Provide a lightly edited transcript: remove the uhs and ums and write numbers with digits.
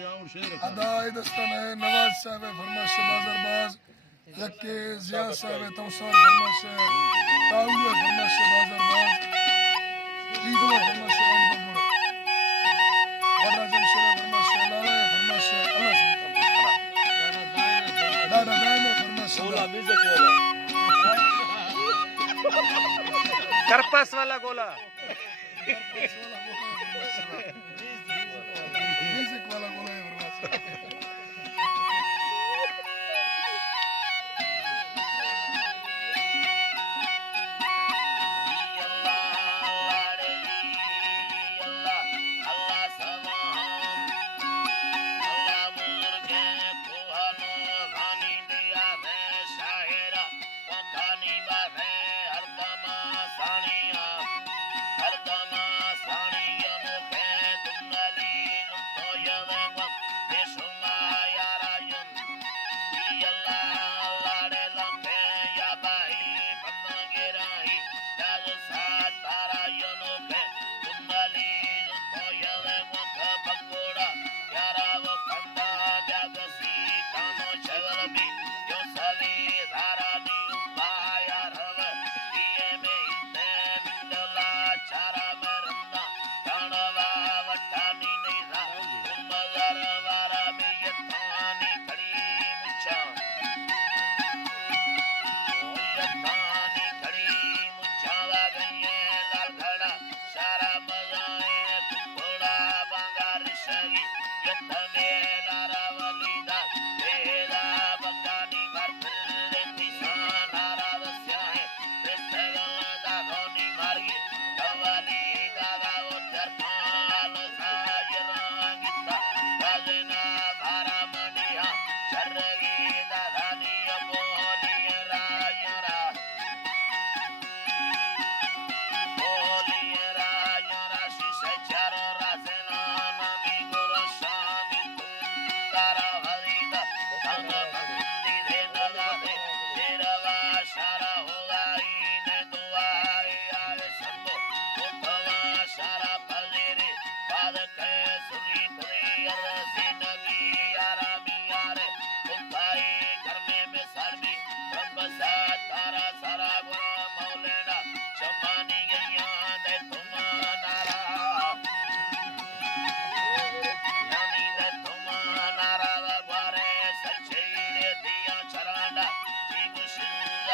अदाई दस्तन है नवाज साहब फरमाश बाजरबाज यक्के जिया साहब तौसार फरमाश ताऊए फरमाश बाजरबाज ईदो फरमाश एंड बगुड़ और राजन शेरा फरमाश लाला फरमाश अल्लाह से दादा दादा फरमाश गोला म्यूजिक वाला करपस वाला गोला म्यूजिक वाला गोला है फरमाश Yet the man out of a leader.